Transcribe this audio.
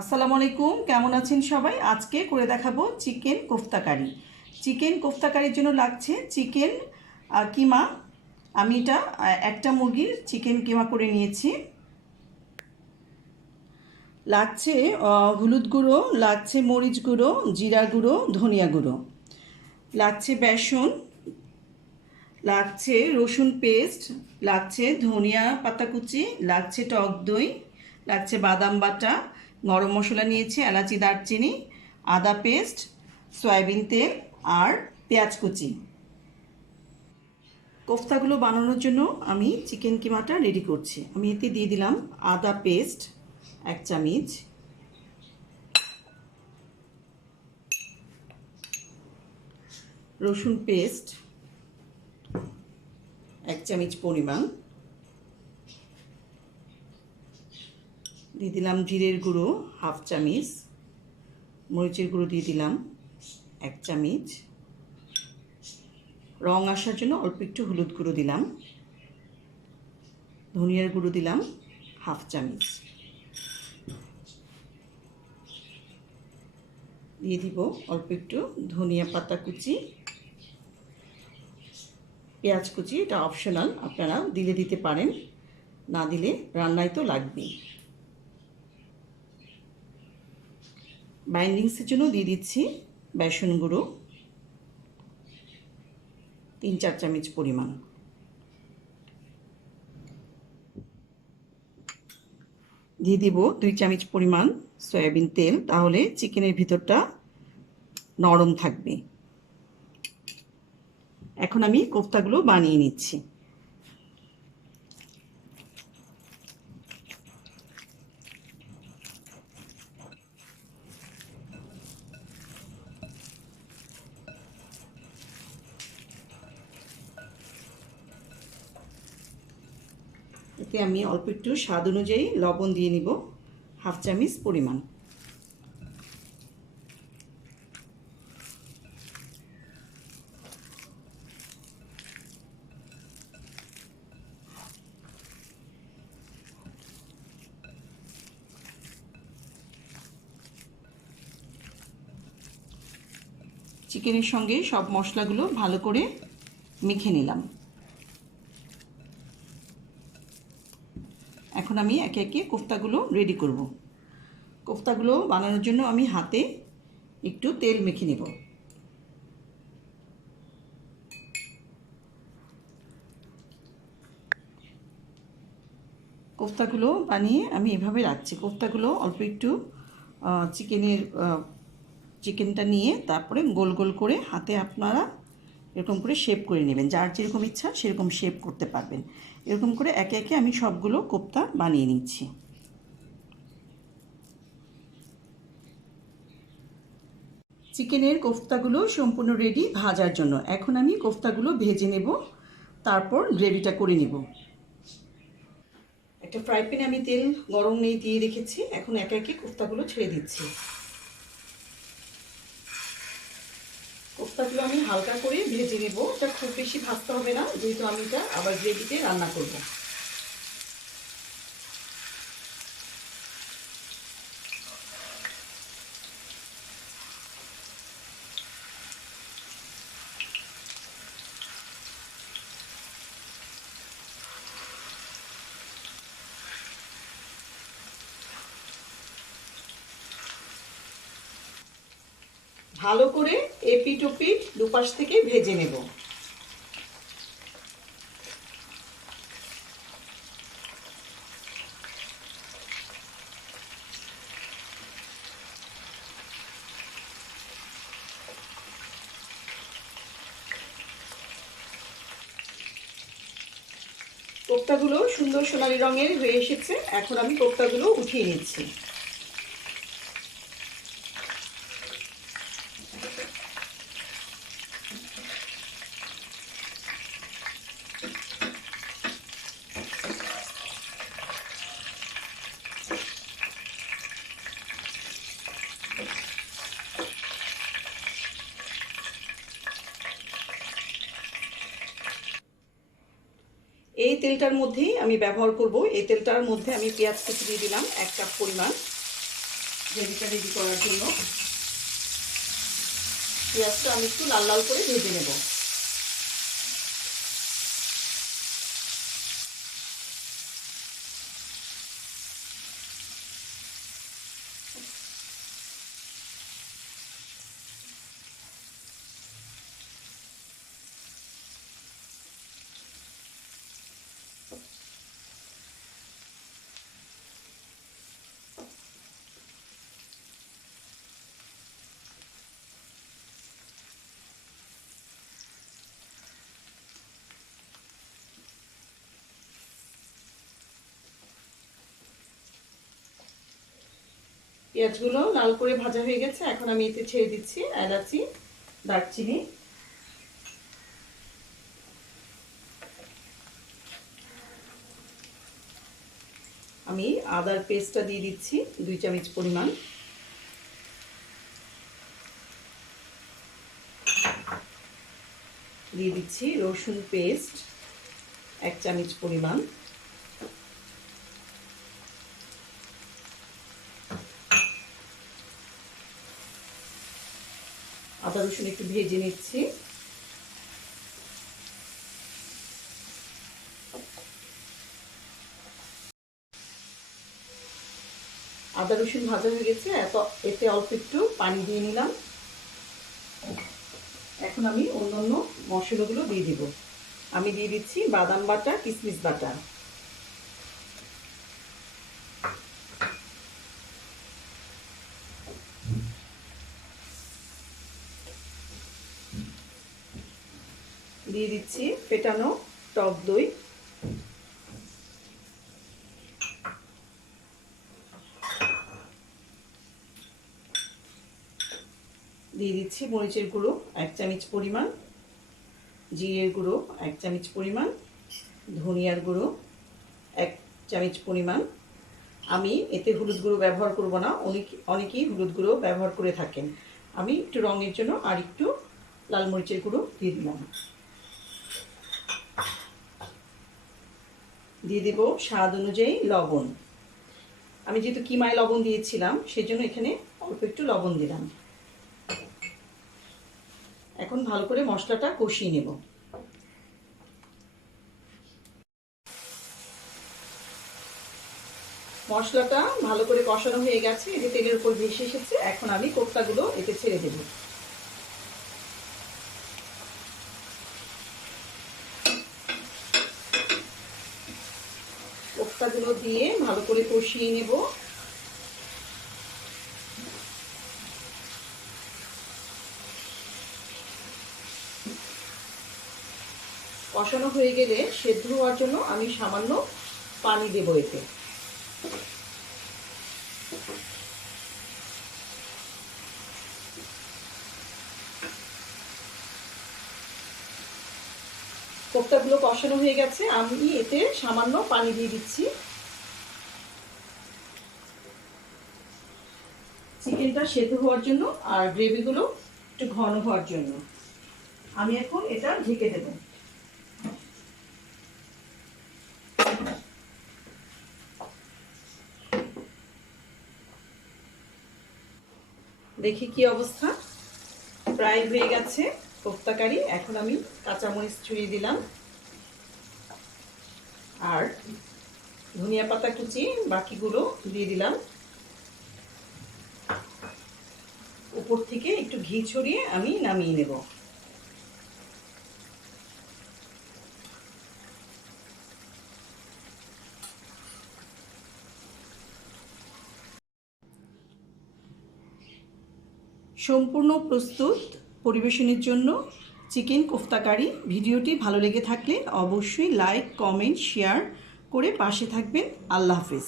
আসসালামু আলাইকুম, কেমন আছেন সবাই? আজকে করে দেখাবো চিকেন কোফতা কারি। চিকেন কোফতা কারির জন্য লাগছে চিকেন কিমা। আমি এটা একটা মুরগির চিকেন কিমা করে নিয়েছি। লাগছে হলুদ গুঁড়ো, লাগছে মরিচ গুঁড়ো, জিরা গুঁড়ো, ধনিয়া গুঁড়ো, লাগছে বেসন, লাগছে রসুন পেস্ট, লাগছে ধনিয়া পাতা কুচি, লাগছে টক দই, লাগছে বাদাম বাটা, গরম মশলা নিয়েছি, এলাচি, দারচিনি, আদা পেস্ট, সয়াবিন তেল আর পেঁয়াজ কুচি। কোফতাগুলো বানানোর জন্য আমি চিকেন কিমাটা রেডি করছি। আমি এতে দিয়ে দিলাম আদা পেস্ট 1 চামচ, রসুন পেস্ট 1 চামচ পরিমাণ, দিয়ে দিলাম জিরের গুঁড়ো 1/2 চামচ, মরিচের গুঁড়ো দিয়ে দিলাম 1 চামচ, রং আসার জন্য অল্প একটু হলুদ গুঁড়ো দিলাম, ধনিয়ার গুঁড়ো দিলাম 1/2 চামচ, দিয়ে দিব অল্প একটু ধনিয়া পাতা কুচি, পেঁয়াজ কুচি, এটা অপশনাল, আপনারা দিলে দিতে পারেন, না দিলে রান্নায় তো লাগবেই। বাইন্ডিংসের জন্য দিয়ে দিচ্ছি বেসন গুঁড়ো 3-4 চামচ পরিমাণ, দিয়ে দিব 2 চামচ পরিমাণ সয়াবিন তেল, তাহলে চিকেনের ভিতরটা নরম থাকবে। এখন আমি কোফতাগুলো বানিয়ে নিচ্ছি। এতে আমি অল্প একটু স্বাদ অনুযায়ী লবণ দিয়ে নিব 1/2 চামচ পরিমাণ। চিকেনের সঙ্গে সব মশলাগুলো ভালো করে মেখে নিলাম। এখন আমি একে একে কোফতাগুলো রেডি করব। কোফতাগুলো বানানোর জন্য আমি হাতে একটু তেল মেখে নেব। কোফতাগুলো বানিয়ে আমি এভাবে রাখছি। কোফতাগুলো অল্প একটু চিকেনটা নিয়ে তারপরে গোল গোল করে হাতে আপনারা এরকম করে শেপ করে নেবেন। যার যেরকম ইচ্ছা সেরকম শেপ করতে পারবেন। এরকম করে একে একে আমি সবগুলো কোফতা বানিয়ে নিচ্ছি। চিকেনের কোফতাগুলো সম্পূর্ণ রেডি ভাজার জন্য। এখন আমি কোফতাগুলো ভেজে নেব, তারপর গ্রেভিটা করে নেব। একটা ফ্রাই প্যানে আমি তেল গরম নিয়ে দিয়ে রেখেছি। এখন একে একে কোফতাগুলো ছেড়ে দিচ্ছি। কোফতাগুলো আমি হালকা করে ভেজে নেব। এটা খুব বেশি ভাজতে হবে না, যেহেতু আমি এটা আবার গ্রেভিতে রান্না করব। ভালো করে এপিট ওপিট দুপাশ থেকে ভেজে নেব। কোফতাগুলো সুন্দর সোনালী রঙের হয়ে এসেছে। এখন আমি কোফতাগুলো উঠিয়ে নিচ্ছি। এই তেলটার মধ্যেই আমি ব্যবহার করব। এই তেলটার মধ্যে আমি পেঁয়াজ কুচি দিয়ে দিলাম 1 কাপ পরিমাণ, গ্রেভিটা রেডি করার জন্য পেঁয়াজটা আমি একটু লাল লাল করে ভেজে নেব। পেঁয়াজগুলো লাল করে ভাজা হয়ে গেছে, এখন আমি এতে ছেড়ে দিচ্ছি এলাচি, দারচিনি, আমি আদার পেস্টটা দিয়ে দিচ্ছি 2 চামচ পরিমাণ, দিয়ে দিচ্ছি রসুন পেস্ট 1 চামচ পরিমাণ, আদা রসুন একটু ভেজে নিচ্ছি, আদা রসুন ভাজা হয়ে গেছে, এতে অল্প একটু পানি দিয়ে নিলাম। এখন আমি অন্যান্য মশলাগুলো দিয়ে দিব। আমি দিয়ে দিচ্ছি বাদাম বাটা, কিশমিশ বাটা, দিয়ে দিচ্ছি ফেটানো টক দই, দিয়ে দিচ্ছি মরিচের গুঁড়ো 1 চামচ পরিমাণ, জিরের গুঁড়ো 1 চামচ পরিমাণ, ধনিয়ার গুঁড়ো 1 চামচ পরিমাণ। আমি এতে হলুদ গুঁড়ো ব্যবহার করব না, অনেকেই হলুদ গুঁড়ো ব্যবহার করে থাকেন। আমি একটু রঙের জন্য আর একটু লাল মরিচের গুঁড়ো দিয়ে দিলাম। দিয়ে দেব স্বাদ অনুযায়ী লবণ। আমি যেহেতু কিমায় লবণ দিয়েছিলাম সেজন্য এখানে অল্প একটু লবণ দিলাম। এখন ভালো করে মশলাটা কষিয়ে নেব। মশলাটা ভালো করে কষানো হয়ে গেছে, এই যে তেলের উপর ভেসে এসেছে। এখন আমি কোফতাগুলো এতে ছেড়ে দেব। কোফতাগুলো দিয়ে ভালো করে কষিয়ে নেব। কষানো হয়ে গেলে সেদ্ধ হওয়ার জন্য আমি সামান্য পানি দেব এতে। কোফতাগুলো কষানো হয়ে গেছে, আমি এতে সামান্য পানি দিয়ে দিচ্ছি চিকেনটা সেদ্ধ হওয়ার জন্য আর গ্রেভিগুলো একটু ঘন হওয়ার জন্য। আমি এখন এটা ঢেকে দেব। দেখি কি অবস্থা, প্রায় হয়ে গেছে কোফতা কারি। এখন আমি কাঁচামরিচ ছড়িয়ে দিলাম আর ধনিয়া পাতা কুচি বাকিগুলো দিয়ে দিলাম। উপর থেকে একটু ঘি ছড়িয়ে আমি নামিয়ে নেব। সম্পূর্ণ প্রস্তুত পরিবেশনের জন্য চিকেন কোফতা কারি। ভিডিওটি ভালো লেগে থাকলে অবশ্যই লাইক, কমেন্ট, শেয়ার করে পাশে থাকবেন। আল্লাহ হাফেজ।